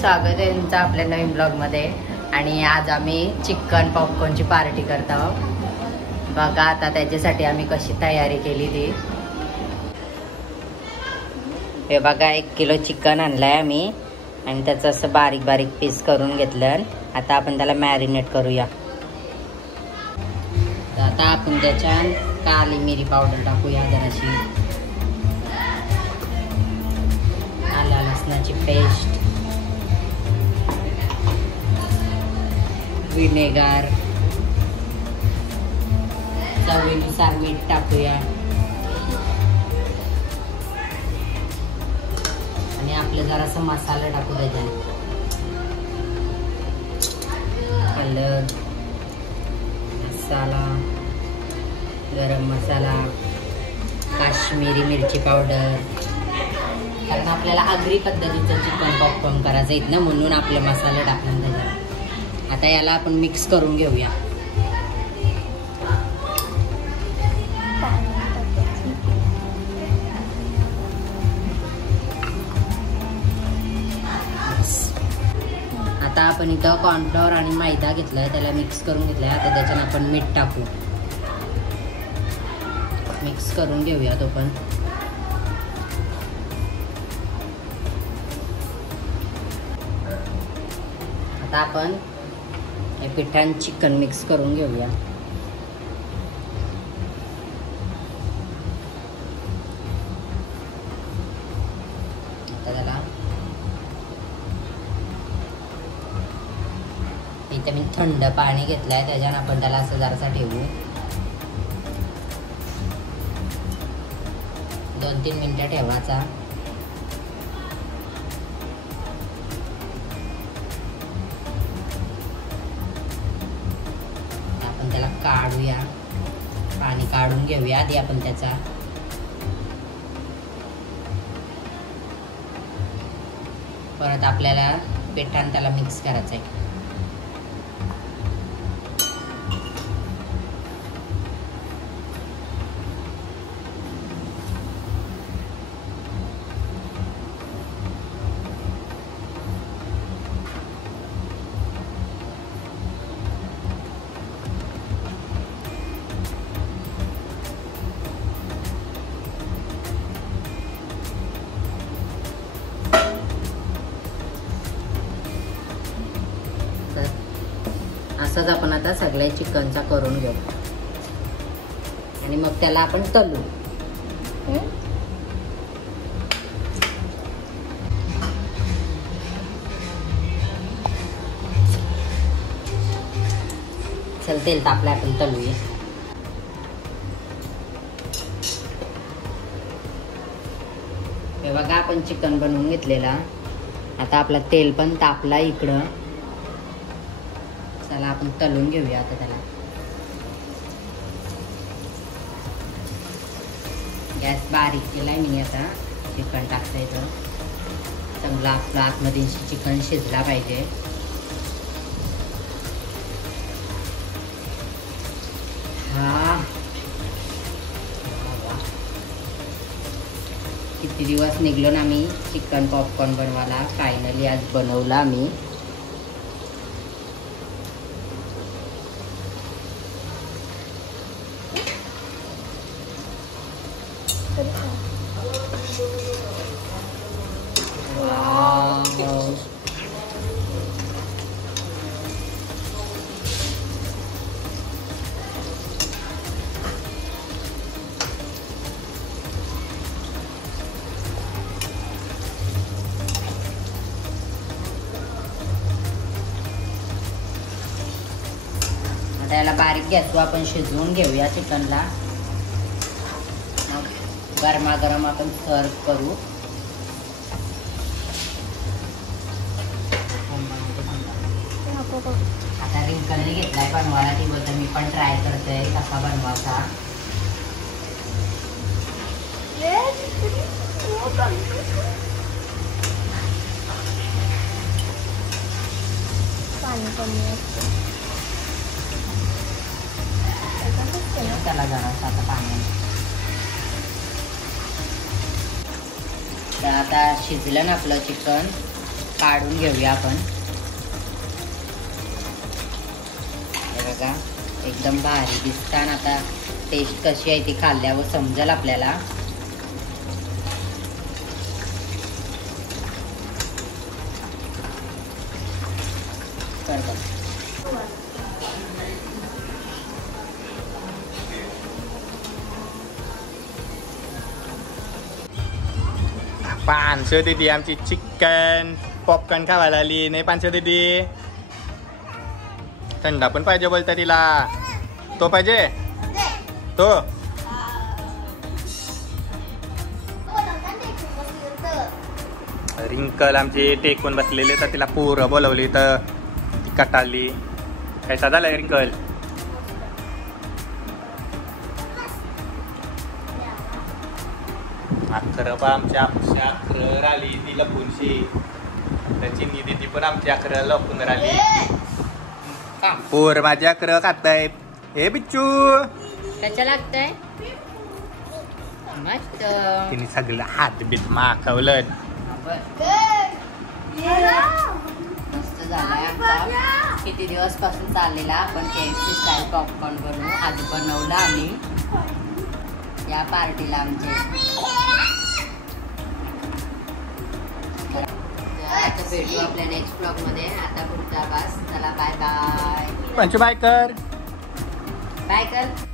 स्वागत आहे तुमचं आपल्या नवीन ब्लॉगमध्ये. आणि आज आम्ही चिकन पॉपकॉर्नची पार्टी करत आहोत. बघा आता त्याच्यासाठी आम्ही कशी तयारी केली ती. हे बघा 1 किलो चिकन आणलंय आम्ही आणि त्याचं असं बारीक बारीक पीस करून घेतलं. आता आपण त्याला मॅरिनेट करूया. तर आता आपण त्याच्यात काली मिरी पावडर टाकूया, जराशी आला लसणाची पेस्ट, विनेगर, चवीनुसार मीठ टाकूया आणि आपलं जरासा मसाला टाकू त्याच्यात. हळद, मसाला, गरम मसाला, काश्मीरी मिरची पावडर. कारण आपल्याला आगरी पद्धतीचं चिकन पॉपकॉर्न करायचं आहेत ना, म्हणून आपले मसाले टाकून त्याच्यात. आता याला आपण मिक्स करून घेऊया. आता आपण इथं कॉर्नफ्लॉवर आणि मैदा घेतलाय, त्याला मिक्स करून घेतलाय. आता त्याच्यानं आपण मीठ टाकू, मिक्स करून घेऊया तो पण. आता आपण हे पिठान चिकन मिक्स करून घेऊया. आता त्याला इथे मी थंड पाणी घेतलंय, त्याच्यानं आपण त्याला असं जरासा ठेवू. 2-3 मिनिटं ठेवायचा. आपण त्याला काढूया, पाणी काढून घेऊया आधी आपण त्याचा. परत आपल्याला पिठान त्याला मिक्स करायचं आहे. असंच आपण आता सगळ्या चिकनचा करून घेऊ आणि मग त्याला आपण तलू. चल तेल तापलं, आपण तलूया. हे बघा आपण चिकन बनवून घेतलेला. आता आपला तेल पण तापला इकडं. चला आपण तळून घेऊया आता त्याला. गॅस बारीक केलाय मी. आता चिकन टाकता येतं. चांगला आपला आतमध्ये चिकन शिजला पाहिजे. किती दिवस निघलो ना मी चिकन पॉपकॉर्न बनवायला. फायनली आज बनवला आम्ही. त्याला बारीक गॅसवर आपण शिजवून घेऊया चिकनला. मग गरमागरम आपण सर्व करू. आता रिंकलने घेतलाय बनवायला, ती बोलते मी पण ट्राय करते कसा बनवायचा. पाणी कमी असतं त्याला जरासं आता पाणी. तर आता शिजलं ना आपलं चिकन. काढून घेऊया आपण. हे बघा एकदम भारी दिसतात. आता टेस्ट कशी आहे ती खाल्ल्यावर समजेल आपल्याला. पानसो दीदी आमची चिकन पॉपकॉर्न खावायला आली नाही. पानसो दीदी थंडा पण पाहिजे बोलता तिला. तो पाहिजे तो. रिंकल आमची टेकून बसलेली तर तिला पोरं बोलवली तर ती कटाळली. कैसा झालाय रिंकल? अखर बा आमच्या अखर आली ती लपूनशी. त्याची निधी ती पण आमची अखर लपून राहिली. पोर माझी अखर खाताय. हे बिच्चू कशा लागतंय? मस्त. तिने सगळं हात बीत माखवलं. मस्त झालाय आमचा. किती दिवस पासून चाललेला आपण KFC स्टाईल पॉपकॉर्न बनवू. आज बनवला आम्ही या पार्टीला आमचे. आता भेटू आपल्या नेक्स्ट ब्लॉग मध्ये. आता पुढचा बस. चला बाय बाय. पंचू बाय कर. बाय कर.